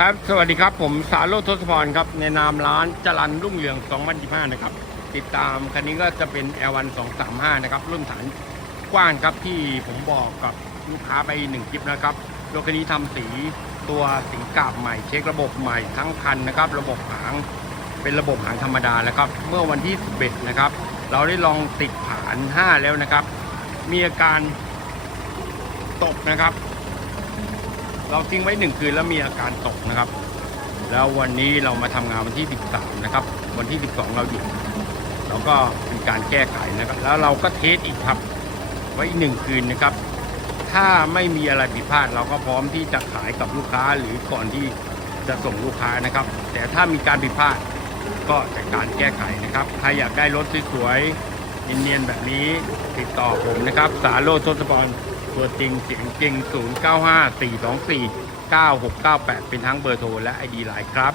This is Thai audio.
ครับ สวัสดีครับ ผมสาโรจน์ทศพรครับ ในนามร้านจรันรุ่งเรือง 2025 นะครับ ติดตามคันนี้ก็จะเป็น L1 235 นะครับ รุ่นฐานกว้างครับที่ผมบอกกับลูกค้าไปหนึ่งคลิปนะครับ รถคันนี้ทำสีตัวสีกาบใหม่ เช็คระบบใหม่ทั้งคันนะครับ ระบบหางเป็นระบบหางธรรมดาแล้วครับ เมื่อวันที่ 11 นะครับ เราได้ลองติดผาน 5 แล้วนะครับ มีอาการตกนะครับ เราทิ้งไว้หนึ่งคืนแล้วมีอาการตกนะครับ แล้ววันนี้เรามาทำงานวันที่ 13 นะครับ วันที่ 12 เราหยุดเราก็เป็นการแก้ไขนะครับ แล้วเราก็เทสอีกครับ ไว้หนึ่งคืนนะครับ ถ้าไม่มีอะไรผิดพลาด เราก็พร้อมที่จะขายกับลูกค้าหรือก่อนที่จะส่งลูกค้านะครับ แต่ถ้ามีการผิดพลาดก็จัดการแก้ไขนะครับใครอยากได้รถสวยๆเนียนๆแบบนี้ติดต่อผมนะครับ สาโรจน์ทศพร ตัวจริงเสียงจริง 0954249698 เป็นทั้งเบอร์โทรและไอดีไลน์ครับ